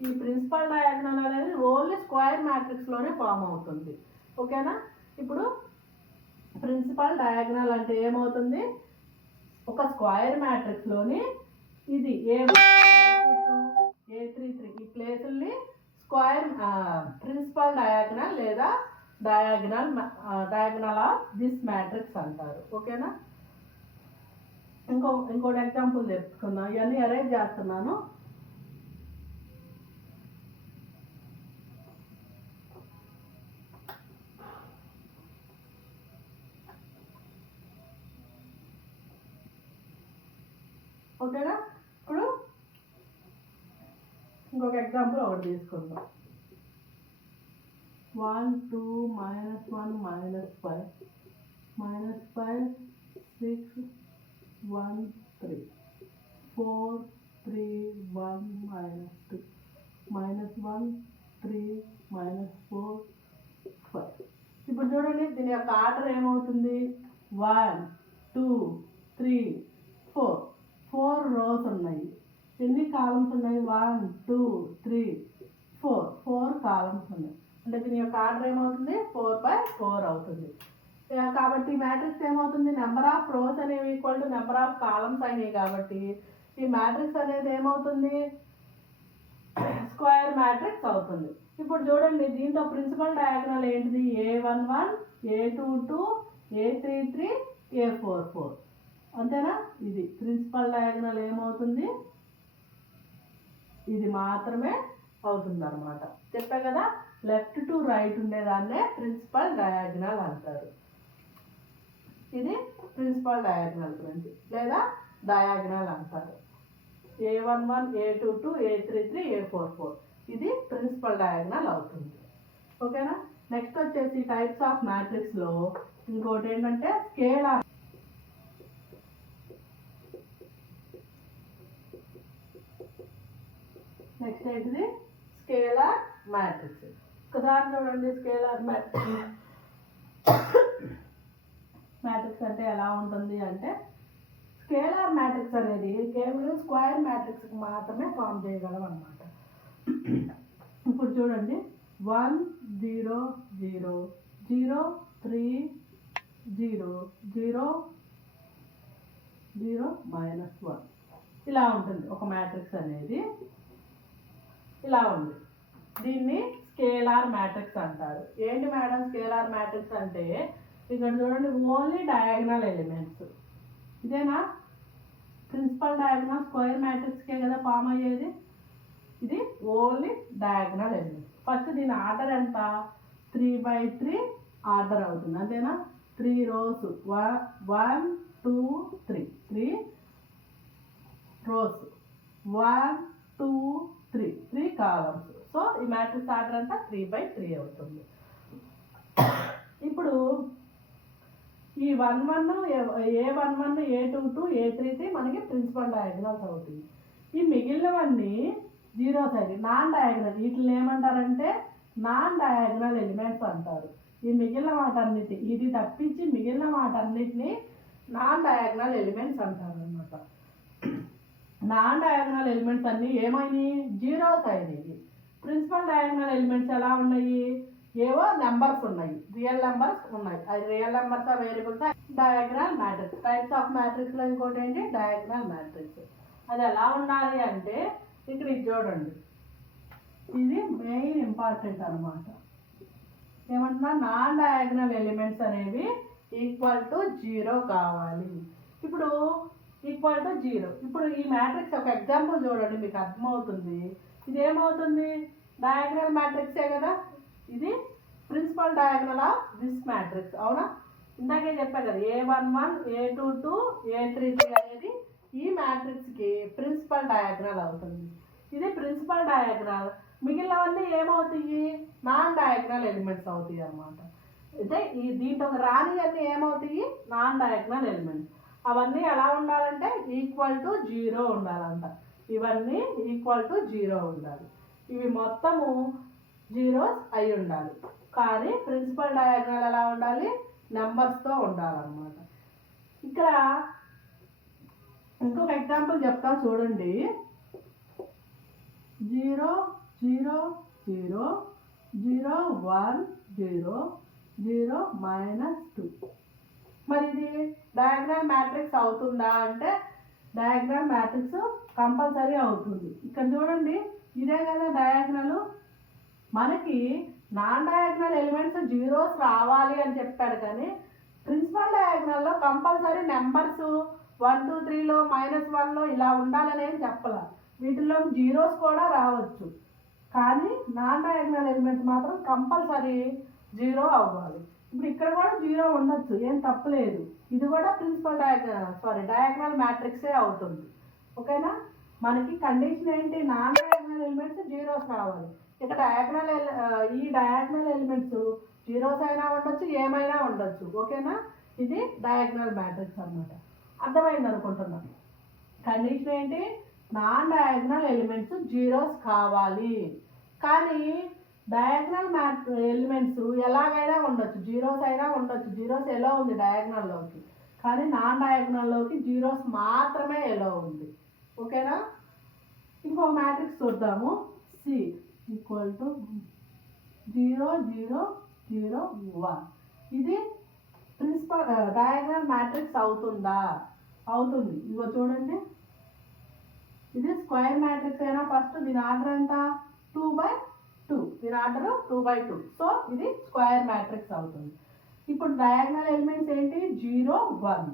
ఈ ప్రిన్సిపల్ డయాగ్నల్ అనేది ఓన్లీ స్క్వేర్ మ్యాట్రిక్స్లోనే ఫామ్ అవుతుంది, ఓకేనా. ఇప్పుడు ప్రిన్సిపల్ డయాగ్నల్ అంటే ఏమవుతుంది, ఒక స్క్వేర్ మ్యాట్రిక్స్లోని ఇది A33 ఈ ప్లేసుల్ని స్క్వేర్ ప్రిన్సిపల్ డయాగ్నల్ లేదా డయాగ్నల్ ఆఫ్ దిస్ మ్యాట్రిక్స్ అంటారు, ఓకేనా. ఇంకోటి ఎగ్జాంపుల్ తెలుసుకుందాం. ఇవన్నీ అరేంజ్ చేస్తున్నాను. ఓకేనా. ఇప్పుడు ఇంకొక ఎగ్జాంపుల్ ఒకటి తీసుకుందాం. 1 2 -1 -5 -5 6 1 3 4 3 1 -2 -1 3 -4 5. ఇప్పుడు చూడండి, దీని యొక్క ఆర్డర్ ఏమవుతుంది, 1 2 3 4 రోస్ ఉన్నాయి. ఎన్ని కాలమ్స్ ఉన్నాయి, 1 2 3 4 కాలమ్స్ ఉన్నాయి. అంటే దీని యొక్క ఆర్డర్ ఏమవుతుంది, 4/4 అవుతుంది. కాబట్టి మ్యాట్రిక్స్ ఏమవుతుంది, నెంబర్ ఆఫ్ రోస్ అనేవి equal to number of columns అయినాయి. కాబట్టి ఈ మ్యాట్రిక్స్ అనేది ఏమవుతుంది, స్క్వేర్ మ్యాట్రిక్స్ అవుతుంది. ఇప్పుడు చూడండి, దీంట్లో ప్రిన్సిపల్ డయాగ్నల్ ఏంటిది, A11 A22 A33 A44, అంతేనా. ఇది ప్రిన్సిపల్ డయాగ్నల్ ఏమవుతుంది, ఇది మాత్రమే అవుతుంది అనమాట. చెప్పా కదా, లెఫ్ట్ టు రైట్ ఉండేదాన్నే ప్రిన్సిపల్ డయాగ్నల్ అంటారు. ఇది ప్రిన్సిపల్ డయాగ్నల్ గురించి లేదా డయాగ్నల్ అంటారు. A11 A22 A33 A44 ఇది ప్రిన్సిపల్ డయాగ్నల్ అవుతుంది, ఓకేనా. నెక్స్ట్ వచ్చేసి టైప్స్ ఆఫ్ మ్యాట్రిక్స్లో ఇంకోటి ఏంటంటే స్కేలార్. నెక్స్ట్ ఏంటిది, స్కేలార్ మ్యాట్రిక్స్. ఒకసారి చూడండి, స్కేలార్ మ్యాట్రిక్స్ అంటే ఎలా ఉంటుంది అంటే, స్కేలార్ మ్యాట్రిక్స్ అనేది కేవలం స్క్వేర్ మ్యాట్రిక్స్కి మాత్రమే ఫామ్ చేయగలం అన్నమాట. ఇప్పుడు చూడండి, 1 0 0 0 3 0 0 0 -1 ఇలా ఉంటుంది ఒక మ్యాట్రిక్స్ అనేది. ఇలా ఉంది, దీన్ని స్కేలార్ మ్యాట్రిక్స్ అంటారు. ఏంటి మేడం స్కేలార్ మ్యాట్రిక్స్ అంటే, ఇక్కడ చూడండి ఓన్లీ డయాగ్నల్ ఎలిమెంట్స్. ఇదేనా ప్రిన్సిపల్ డయాగ్నల్, స్క్వేర్ మ్యాట్రిక్స్కే కదా ఫామ్ అయ్యేది. ఇది ఓన్లీ డయాగ్నల్ ఎలిమెంట్స్. ఫస్ట్ దీని ఆర్డర్ ఎంత, 3/3 ఆర్డర్ అవుతుంది, అంతేనా. 3 రోస్ 1 2 3 రోస్ 1 2 3 కాలమ్స్. సో ఈ మ్యాట్రిక్స్ ఆర్డర్ అంతా 3/3 అవుతుంది. ఇప్పుడు ఈ A11 A22 A33 మనకి ప్రిన్సిపల్ డయాగ్నల్స్ అవుతుంది. ఈ మిగిలినవన్నీ జీరోస్ అయ్యి నాన్ డయాగ్నల్, వీటిని ఏమంటారంటే నాన్ డయాగ్నల్ ఎలిమెంట్స్ అంటారు. ఈ మిగిలిన వాటన్నిటి, ఇది తప్పించి మిగిలిన వాటన్నిటిని నాన్ డయాగ్నల్ ఎలిమెంట్స్ అంటారు అనమాట. నాన్ డయాగ్నల్ ఎలిమెంట్స్ అన్నీ ఏమైనాయి, జీరోస్ అయినాయి. ప్రిన్సిపల్ డయాగ్నల్ ఎలిమెంట్స్ ఎలా ఉన్నాయి, ఏవో నెంబర్స్ ఉన్నాయి, రియల్ నెంబర్స్ ఉన్నాయి. అది real numbers variables. Diagonal matrix, types of మ్యాట్రిక్స్లో ఇంకోటి ఏంటి డయాగ్నల్ మ్యాట్రిక్స్. అది ఎలా ఉండాలి అంటే, ఇక్కడ ఇది చూడండి, ఇది మెయిన్ ఇంపార్టెంట్ అనమాట. ఏమంటున్నా, నాన్ డయాగ్నల్ ఎలిమెంట్స్ అనేవి ఈక్వల్ టు 0 కావాలి. ఇప్పుడు ఈక్వల్ టు 0. ఇప్పుడు ఈ మ్యాట్రిక్స్ ఒక ఎగ్జాంపుల్ చూడండి, మీకు అర్థమవుతుంది. ఇది ఏమవుతుంది? డయాగ్నల్ మ్యాట్రిక్సే కదా. ఇది principal diagonal of this matrix, అవునా? ఇందాకే చెప్పా కదా, A11 A22 A33 అనేది ఈ మ్యాట్రిక్స్కి ప్రిన్సిపల్ డయాగ్నల్ అవుతుంది. ఇది ప్రిన్సిపల్ డయాగ్నల్. మిగిలినవన్నీ ఏమవుతాయి? నాన్ డయాగ్నల్ ఎలిమెంట్స్ అవుతాయి అన్నమాట. అయితే దీంట్లో రాని అన్నీ ఏమవుతాయి? Non diagonal elements. అవన్నీ ఎలా ఉండాలంటే ఈక్వల్ టు 0 ఉండాలంట. ఇవన్నీ ఈక్వల్ టు 0 ఉండాలి. ఇవి మొత్తము జీరోస్ అయి ఉండాలి. కానీ ప్రిన్సిపల్ డయాగ్నల్ ఎలా ఉండాలి? నెంబర్స్తో ఉండాలన్నమాట. ఇక్కడ ఇంకొక ఎగ్జాంపుల్ చెప్తా చూడండి. 0 0 0 0 1 0 0 -2. మరి ఇది డయాగ్నల్ మ్యాట్రిక్స్ అవుతుందా అంటే డయాగ్నల్ మ్యాట్రిక్స్ కంపల్సరీ అవుతుంది. ఇక్కడ చూడండి, ఇదే కదా డయాగ్నల్. మనకి నాన్ డయాగ్నల్ ఎలిమెంట్స్ జీరోస్ రావాలి అని చెప్పాడు, కానీ ప్రిన్సిపల్ డయాగ్నల్లో కంపల్సరీ నెంబర్స్ 1 2 3లో -1లో ఇలా ఉండాలని ఏం చెప్పాల. వీటిలో జీరోస్ కూడా రావచ్చు, కానీ నాన్ డయాగ్నల్ ఎలిమెంట్స్ మాత్రం కంపల్సరీ 0 అవ్వాలి. ఇప్పుడు ఇక్కడ కూడా 0 ఉండొచ్చు, ఏం తప్పలేదు. ఇది కూడా ప్రిన్సిపల్ డయాగ్నల్ మ్యాట్రిక్సే అవుతుంది. ఓకేనా? మనకి కండిషన్ ఏంటి? నాన్ డయాగ్నల్ ఎలిమెంట్స్ జీరోస్ రావాలి. ఇక ఈ డయాగ్నల్ ఎలిమెంట్స్ జీరోస్ అయినా ఉండొచ్చు, ఏమైనా ఉండొచ్చు. ఓకేనా? ఇది డయాగ్నల్ మ్యాట్రిక్స్ అన్నమాట. అర్థమైంది అనుకుంటున్నాను. కండిషన్ ఏంటి? నాన్ డయాగ్నల్ ఎలిమెంట్స్ జీరోస్ కావాలి. కానీ డయాగ్నల్ ఎలిమెంట్స్ ఎలాగైనా ఉండొచ్చు, జీరోస్ అయినా ఉండొచ్చు. జీరోస్ ఎలా ఉంది డయాగ్నల్లోకి, కానీ నాన్ డయాగ్నల్లోకి జీరోస్ మాత్రమే ఎలా ఉంది. ఓకేనా? ఇంకో మ్యాట్రిక్స్ చూద్దాము. C equal to 0 0 0 1. ఇది ప్రిన్సిపల్ డయాగ్నల్ మ్యాట్రిక్స్ అవుతుందా? అవుతుంది. ఇదిగో చూడండి, ఇది స్క్వేర్ మ్యాట్రిక్స్ అయినా ఫస్ట్ దీని ఆర్డర్ ఎంత? 2/2. దీని ఆర్డర్ 2/2. సో ఇది స్క్వేర్ మ్యాట్రిక్స్ అవుతుంది. ఇప్పుడు డయాగ్నల్ ఎలిమెంట్స్ ఏంటి? 0 1.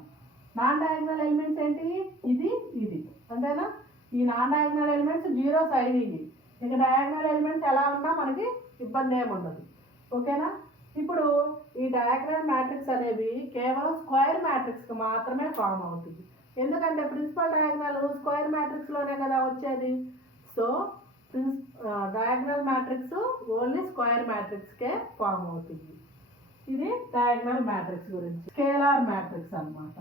నాన్ డయాగ్నల్ ఎలిమెంట్స్ ఏంటి? ఇది ఇది. అంతేనా? ఈ నాన్ డయాగ్నల్ ఎలిమెంట్స్ జీరోస్ అయినాయి. ఇక డయాగ్నల్ ఎలిమెంట్స్ ఎలా ఉన్నా మనకి ఇబ్బంది ఏమి ఉండదు. ఓకేనా? ఇప్పుడు ఈ డయాగ్నల్ మ్యాట్రిక్స్ అనేవి కేవలం స్క్వేర్ మ్యాట్రిక్స్కి మాత్రమే ఫామ్ అవుతుంది. ఎందుకంటే ప్రిన్సిపల్ డయాగ్నల్ స్క్వేర్ మ్యాట్రిక్స్లోనే కదా వచ్చేది. So diagonal matrix only square మ్యాట్రిక్స్కే ఫామ్ అవుతుంది. ఇది డయాగ్నల్ మ్యాట్రిక్స్ గురించి. స్కేలార్ మ్యాట్రిక్స్ అన్నమాట.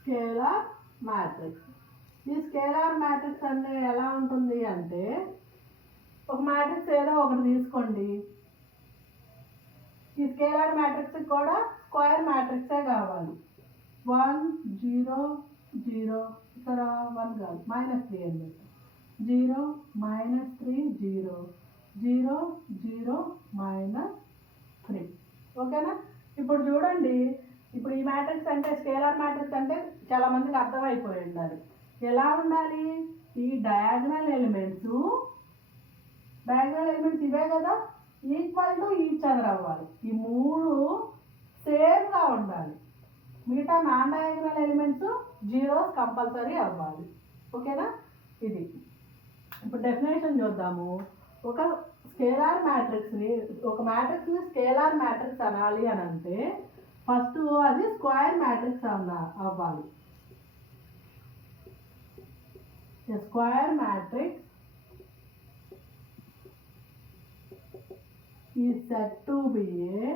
Scalar matrix. ఈ స్కేలార్ మ్యాట్రిక్స్ అంటే ఎలా ఉంటుంది అంటే, ఒక మ్యాట్రిక్స్ ఏదో ఒకటి తీసుకోండి. ఈ స్కేలార్ మ్యాట్రిక్స్ కూడా స్క్వేర్ మ్యాట్రిక్సే కావాలి. 1 0 0, ఇక్కడ 1 కాదు, -3 అని చెప్పి 0 -3 0 0 0 -3. ఓకేనా? ఇప్పుడు చూడండి, ఇప్పుడు ఈ మ్యాట్రిక్స్ అంటే స్కేలార్ మ్యాట్రిక్స్ అంటే చాలా మందికి అర్థమైపోయి ఉండాలి. ఎలా ఉండాలి? ఈ డయాగ్నల్ ఎలిమెంట్స్ ఇవే కదా, ఈక్వల్ టు ఈచ్ అదర్ అవ్వాలి. ఈ మూడు సేమ్గా ఉండాలి. మిగతా non diagonal elements zeros compulsory అవ్వాలి. ఓకేనా? ఇది ఇప్పుడు డెఫినేషన్ చూద్దాము. ఒక స్కేలార్ మ్యాట్రిక్స్ని స్కేలార్ మ్యాట్రిక్స్ అనాలి అని అంటే ఫస్ట్ అది స్క్వేర్ మ్యాట్రిక్స్ అవ్వాలి. A square matrix is said to be a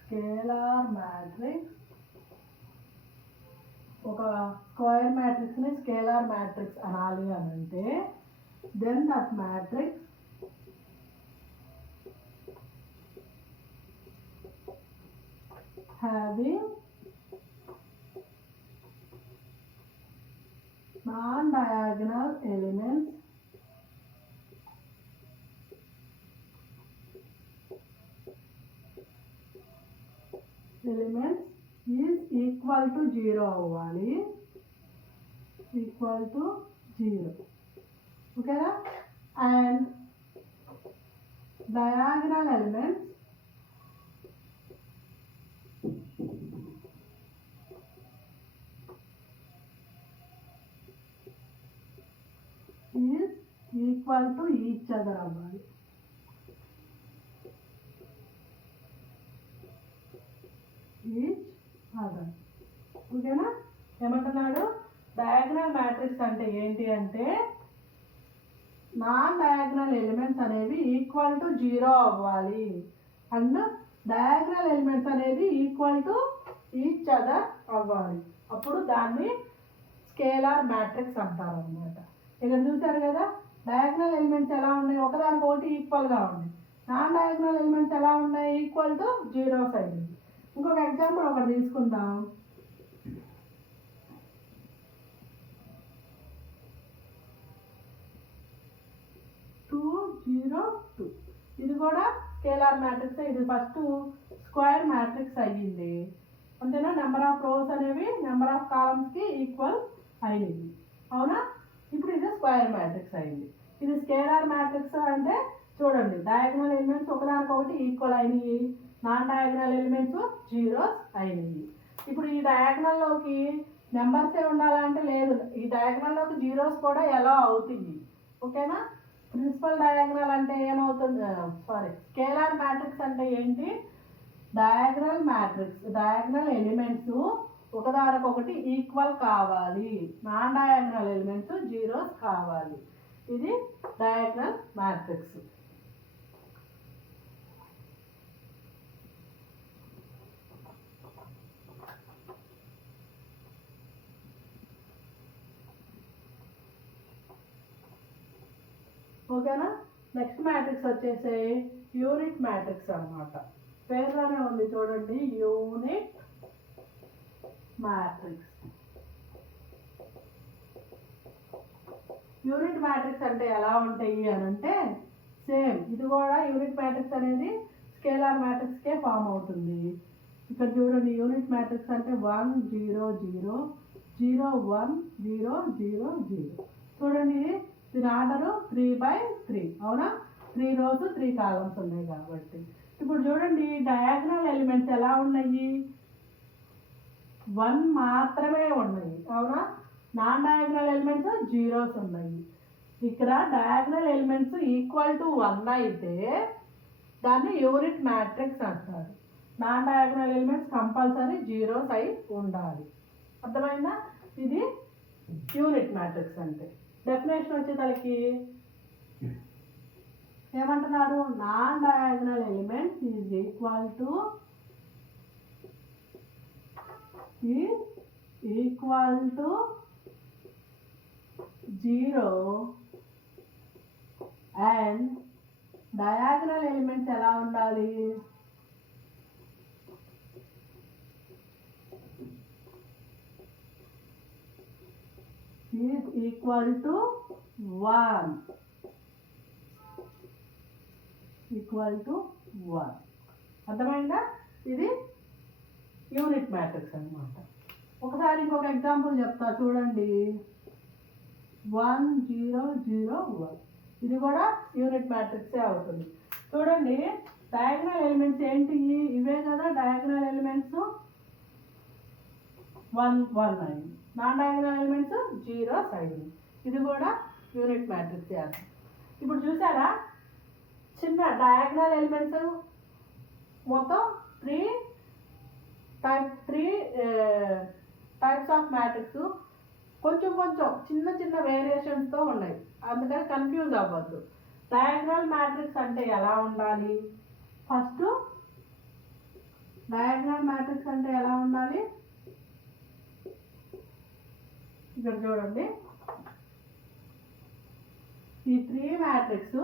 scalar matrix. ఒక స్క్వేర్ మ్యాట్రిక్స్ని స్కేలార్ మ్యాట్రిక్స్ అనాలి అని అంటే then that matrix having non diagonal elements elements is equal to 0 అవ్వాలి, ఈక్వల్ టు 0. ఓకేనా? And diagonal elements is equal to each other అవ్వాలి. Each other. ఓకేనా? ఏమంటున్నాడు? డయాగ్నల్ మ్యాట్రిక్స్ అంటే ఏంటి అంటే నాన్ డయాగ్నల్ ఎలిమెంట్స్ అనేవి ఈక్వల్ టు 0 అవ్వాలి అండ్ డయాగ్నల్ ఎలిమెంట్స్ అనేది ఈక్వల్ టు ఈచ్ అదర్ అవ్వాలి. అప్పుడు దాన్ని స్కేలార్ మ్యాట్రిక్స్ అంటారు అన్నమాట. ఇక్కడ చూసారు కదా, డయాగ్నల్ ఎలిమెంట్స్ ఎలా ఉన్నాయి, ఒకదానికొకటి ఈక్వల్గా ఉన్నాయి. నాన్ డయాగ్నల్ ఎలిమెంట్స్ ఎలా ఉన్నాయి, ఈక్వల్ టు 0 సైడ్. ఇంకొక ఎగ్జాంపుల్ ఒకటి తీసుకుందాం. 2 0 2. ఇది కూడా స్కేలార్ మ్యాట్రిక్స్. ఇది ఫస్ట్ స్క్వేర్ మ్యాట్రిక్స్ అయ్యింది అంతేనా? నెంబర్ ఆఫ్ రోస్ అనేవి నెంబర్ ఆఫ్ కాలమ్స్కి ఈక్వల్ అయింది. అవునా? ఇప్పుడు ఇది స్క్వేర్ మ్యాట్రిక్స్ అయింది. ఇది స్కేలార్ మ్యాట్రిక్స్ అంటే చూడండి, డయాగ్నల్ ఎలిమెంట్స్ ఒకదానికొకటి ఈక్వల్ అయినాయి, నాన్ డయాగ్నల్ ఎలిమెంట్స్ జీరోస్ అయినాయి. ఇప్పుడు ఈ డయాగ్నల్లోకి నెంబర్సే ఉండాలంటే లేదు, ఈ డయాగ్నల్లోకి జీరోస్ కూడా ఎలా అవుతాయి. ఓకేనా? ప్రిన్సిపల్ డయాగ్నల్ అంటే ఏమవుతుంది, స్కేలార్ మ్యాట్రిక్స్ అంటే ఏంటి, డయాగ్నల్ మ్యాట్రిక్స్, డయాగ్నల్ ఎలిమెంట్స్ ఒకదానికొకటి ఈక్వల్ కావాలి, నాన్ డయాగ్నల్ ఎలిమెంట్స్ జీరోస్ కావాలి. ఇది డయాగ్నల్ మ్యాట్రిక్స్. ఓకేనా? నెక్స్ట్ మ్యాట్రిక్స్ వచ్చేసి యూనిట్ మ్యాట్రిక్స్ అన్నమాట. పేరులోనే ఉంది చూడండి, యూనిట్ మ్యాట్రిక్స్. యూనిట్ మ్యాట్రిక్స్ అంటే ఎలా ఉంటాయి అని అంటే సేమ్, ఇది కూడా యూనిట్ మ్యాట్రిక్స్ అనేది స్కేలార్ మ్యాట్రిక్స్కే ఫామ్ అవుతుంది. ఇక్కడ చూడండి, యూనిట్ మ్యాట్రిక్స్ అంటే 1 0 0 0 1 0 0 0. చూడండి, దీని ఆర్డరు 3/3. అవునా? 3 rows 3 columns ఉన్నాయి కాబట్టి. ఇప్పుడు చూడండి, డయాగ్నల్ ఎలిమెంట్స్ ఎలా ఉన్నాయి, 1 మాత్రమే ఉన్నాయి. అవునా? నాన్ డయాగ్నల్ ఎలిమెంట్స్ జీరోస్ ఉన్నాయి. ఇక్కడ డయాగ్నల్ ఎలిమెంట్స్ ఈక్వల్ టు 1 అయితే దాన్ని యూనిట్ మ్యాట్రిక్స్ అంటారు. Non diagonal elements compulsory zeros అయి ఉండాలి. అర్థమైందా? ఇది యూనిట్ మ్యాట్రిక్స్ అంటే. డెఫినేషన్ వచ్చేసరికి ఏమంటున్నారు, non diagonal elements is equal to equal to 0 and diagonal elements ఎలా ఉండాలి, is equal to 1, equal to 1. అర్థమైందా? ఇది యూనిట్ మ్యాట్రిక్స్ అన్నమాట. ఒకసారి ఇంకొక ఎగ్జాంపుల్ చెప్తా చూడండి, 1 0 0 1. ఇది కూడా యూనిట్ మ్యాట్రిక్సే అవుతుంది. చూడండి, డయాగ్నల్ ఎలిమెంట్స్ ఏంటి, ఇవే కదా డయాగ్నల్ ఎలిమెంట్స్. 1 1 అయింది, నాన్ డయాగ్నల్ ఎలిమెంట్స్ జీరోస్ అయింది. ఇది కూడా యూనిట్ మ్యాట్రిక్స్ చేయాలి. ఇప్పుడు చూసారా, చిన్న డయాగ్నల్ ఎలిమెంట్స్ మొత్తం 3 టైప్స్ ఆఫ్ మ్యాట్రిక్స్, కొంచెం కొంచెం చిన్న చిన్న వేరియేషన్స్తో ఉన్నాయి, అందుకని కన్ఫ్యూజ్ అవ్వద్దు. డయాగ్నల్ మ్యాట్రిక్స్ అంటే ఎలా ఉండాలి, ఫస్ట్ డయాగ్నల్ మ్యాట్రిక్స్ అంటే ఎలా ఉండాలి, ఇక్కడ చూడండి, ఈ 3 మ్యాట్రిక్స్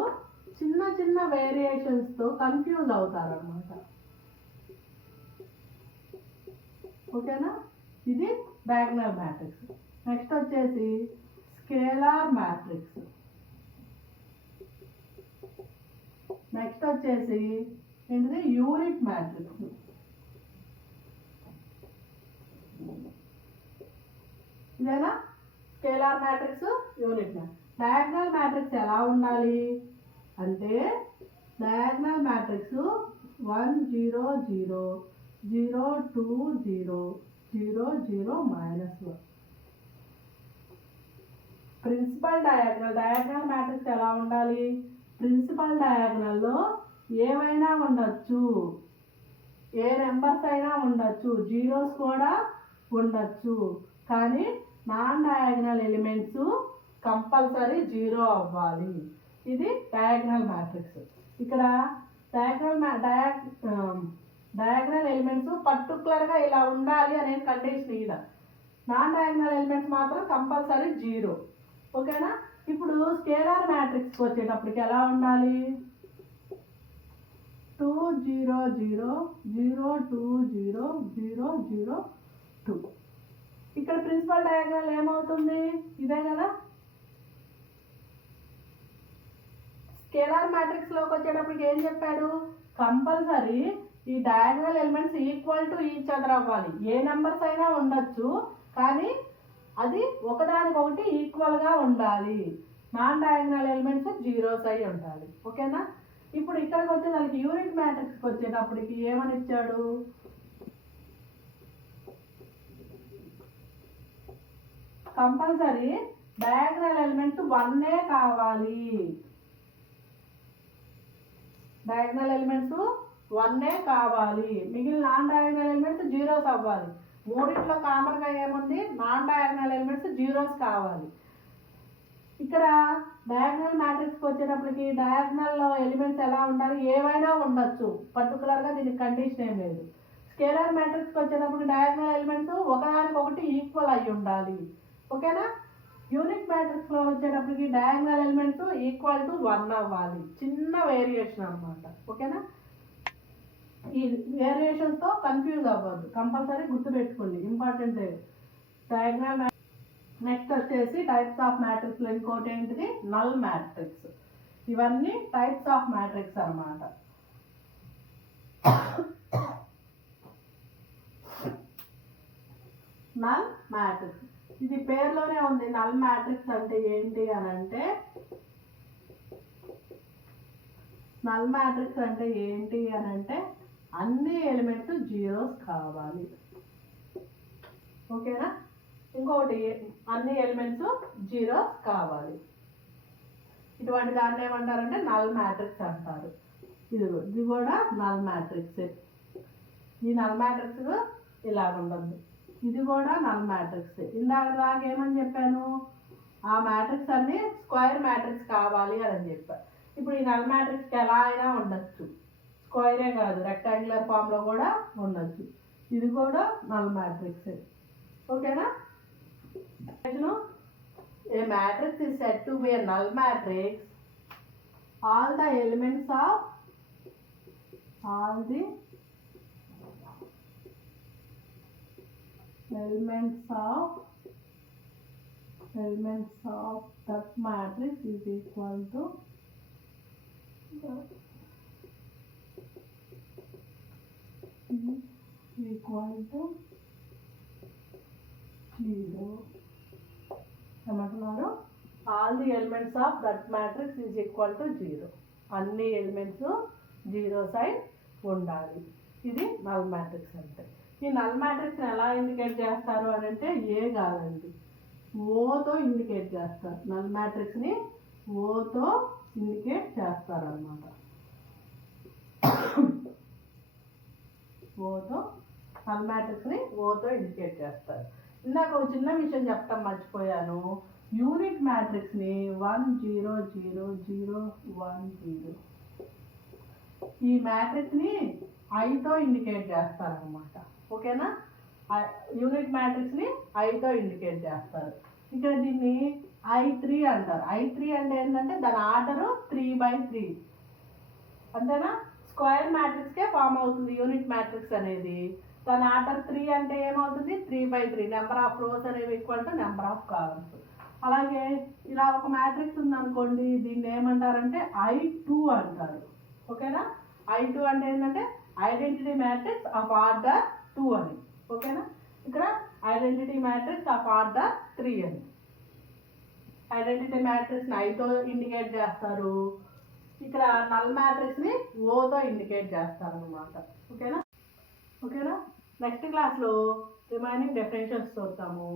చిన్న చిన్న వేరియేషన్స్తో కన్ఫ్యూజ్ అవుతారు అన్నమాట. ఓకేనా? ఇది డయాగ్నల్ మ్యాట్రిక్స్. నెక్స్ట్ వచ్చేసి స్కేలార్ మ్యాట్రిక్స్. నెక్స్ట్ వచ్చేసి ఏంటిది, యూనిట్ మ్యాట్రిక్స్. ఇదేనా scalar matrix, unit matrix. Diagonal matrix ఎలా ఉండాలి అంటే diagonal matrix 1 0 0 0 2 0 0 0 -1. Principal diagonal matrix ఎలా ఉండాలి? ప్రిన్సిపల్ డయాగ్నల్లో ఏమైనా ఉండొచ్చు, ఏ నెంబర్స్ అయినా ఉండొచ్చు, జీరోస్ కూడా ఉండొచ్చు, కానీ నాన్ డయాగ్నల్ ఎలిమెంట్స్ కంపల్సరీ 0 అవ్వాలి. ఇది డయాగ్నల్ మ్యాట్రిక్స్. ఇక్కడ డయాగ్నల్ ఎలిమెంట్స్ పర్టికులర్గా ఇలా ఉండాలి అనే కండిషన్ ఇలా. నాన్ డయాగ్నల్ ఎలిమెంట్స్ మాత్రం కంపల్సరీ 0. ఓకేనా? ఇప్పుడు స్కేలార్ మ్యాట్రిక్స్కి వచ్చేటప్పటికి ఎలా ఉండాలి? 2 0 0 0 2 0 0 0 2. ఇక్కడ ప్రిన్సిపల్ డయాగ్నల్ ఏమవుతుంది? ఇదే కదా. స్కేలార్ మ్యాట్రిక్స్ లోకి వచ్చేటప్పటికి ఏం చెప్పాడు? కంపల్సరీ ఈ diagonal elements equal to each other అవ్వాలి. ఏ నెంబర్స్ అయినా ఉండొచ్చు, కానీ అది ఒకదానికొకటి ఈక్వల్గా ఉండాలి. నాన్ డయాగ్నల్ ఎలిమెంట్స్ జీరోస్ అయి ఉండాలి. ఓకేనా? ఇప్పుడు ఇక్కడికి వచ్చే దానికి యూనిట్ మ్యాట్రిక్స్కి వచ్చేటప్పటికి ఏమని ఇచ్చాడు? కంపల్సరీ డయాగ్నల్ ఎలిమెంట్స్ 1 కావాలి. డయాగ్నల్ ఎలిమెంట్స్ 1 కావాలి. మిగిలిన నాన్ డయాగ్నల్ ఎలిమెంట్స్ జీరోస్ అవ్వాలి. మూడిట్లో కామన్గా ఏముంది? నాన్ డయాగ్నల్ ఎలిమెంట్స్ జీరోస్ కావాలి. ఇక్కడ డయాగ్నల్ మ్యాట్రిక్స్కి వచ్చేటప్పటికి డయాగ్నల్లో ఎలిమెంట్స్ ఎలా ఉండాలి? ఏవైనా ఉండొచ్చు, పర్టికులర్గా దీనికి కండిషన్ ఏం లేదు. స్కేలార్ మ్యాట్రిక్స్కి వచ్చేటప్పటికి డయాగ్నల్ ఎలిమెంట్స్ ఒకదానికొకటి ఈక్వల్ అయి ఉండాలి. ఓకేనా? యూనిట్ మ్యాట్రిక్స్లో వచ్చేటప్పటికి డయాగ్నల్ ఎలిమెంట్స్ ఈక్వల్ టు 1 అవ్వాలి. చిన్న వేరియేషన్ అన్నమాట. ఓకేనా? ఈ వేరియేషన్స్తో కన్ఫ్యూజ్ అవ్వద్దు, కంపల్సరీ గుర్తుపెట్టుకోండి, ఇంపార్టెంట్. డయాగ్నల్ నెక్స్ట్ వచ్చేసి టైప్స్ ఆఫ్ మ్యాట్రిక్స్లో ఇంకోటి ఏంటిది? Null matrix. ఇవన్నీ టైప్స్ ఆఫ్ మ్యాట్రిక్స్ అన్నమాట. నల్ మ్యాట్రిక్స్ ఇది పేరులోనే ఉంది. నల్ మ్యాట్రిక్స్ అంటే ఏంటి అని అంటే, నల్ మ్యాట్రిక్స్ అంటే ఏంటి అని అంటే అన్ని ఎలిమెంట్స్ జీరోస్ కావాలి. ఓకేనా? ఇంకొకటి అన్ని ఎలిమెంట్స్ జీరోస్ కావాలి. ఇటువంటి దాన్ని ఏమంటారంటే నల్ మ్యాట్రిక్స్ అంటారు. ఇది కూడా నల్ మ్యాట్రిక్స్. ఈ నల్ మ్యాట్రిక్స్ ఇలా ఉండదు. ఇది కూడా నల్ మ్యాట్రిక్స్. ఇందాక దాకా ఏమని చెప్పాను? ఆ మ్యాట్రిక్స్ అన్ని స్క్వేర్ మ్యాట్రిక్స్ కావాలి అని చెప్పాను. ఇప్పుడు ఈ నల్ మ్యాట్రిక్స్కి ఎలా అయినా ఉండొచ్చు, స్క్వేరే కాదు రెక్టాంగులర్ ఫామ్లో కూడా ఉండొచ్చు. ఇది కూడా నల్ మ్యాట్రిక్స్. ఓకేనా? A matrix is said to be a null matrix. All the elements of that matrix is equal to 0. ఏమంటున్నారు? All the elements of that matrix is equal to 0. అన్ని ఎలిమెంట్స్ జీరోస్ అయి ఉండాలి. ఇది null matrix అంటే. ఈ null మ్యాట్రిక్స్ని ఎలా indicate చేస్తారు అని అంటే ఏ కాదండి, ఓతో ఇండికేట్ చేస్తారు. నల్ మ్యాట్రిక్స్ని ఓతో ఇండికేట్ చేస్తారు అన్నమాట. నల్ మ్యాట్రిక్స్ని ఓతో ఇండికేట్ చేస్తారు. ఇందాక ఒక చిన్న విషయం చెప్తాం మర్చిపోయాను. యూనిట్ మ్యాట్రిక్స్ని 1 0 0 0 1 0 ఈ మ్యాట్రిక్స్ని ఐతో ఇండికేట్ చేస్తారనమాట. ఓకేనా? యూనిట్ మ్యాట్రిక్స్ని ఐతో ఇండికేట్ చేస్తారు. ఇక్కడ దీన్ని I3 అంటారు. I3 అంటే ఏంటంటే దాని ఆర్డరు 3/3. అంతేనా? స్క్వేర్ మ్యాట్రిక్స్కే ఫామ్ అవుతుంది యూనిట్ మ్యాట్రిక్స్ అనేది. దాని ఆర్డర్ 3 అంటే ఏమవుతుంది? 3/3. నెంబర్ ఆఫ్ రోస్ అనేవి equal to number of columns. అలాగే ఇలా ఒక మ్యాట్రిక్స్ ఉందనుకోండి, దీన్ని ఏమంటారంటే I2 అంటారు. ఓకేనా? I2 అంటే ఏంటంటే ఐడెంటిటీ మ్యాట్రిక్స్ ఆఫ్ ఆర్డర్ 2 అని. ఓకేనా? ఇక్కడ ఐడెంటిటీ మ్యాట్రిక్స్ ఆఫ్ ఆర్డర్ 3 అని. ఐడెంటిటీ మ్యాట్రిక్స్ని ఐతో ఇండికేట్ చేస్తారు, ఇక్కడ నల్ మ్యాట్రిక్స్ని ఓతో ఇండికేట్ చేస్తారు అనమాట. ఓకేనా. నెక్స్ట్ క్లాస్లో రిమైనింగ్ డెఫినేషన్స్ చూద్దాము.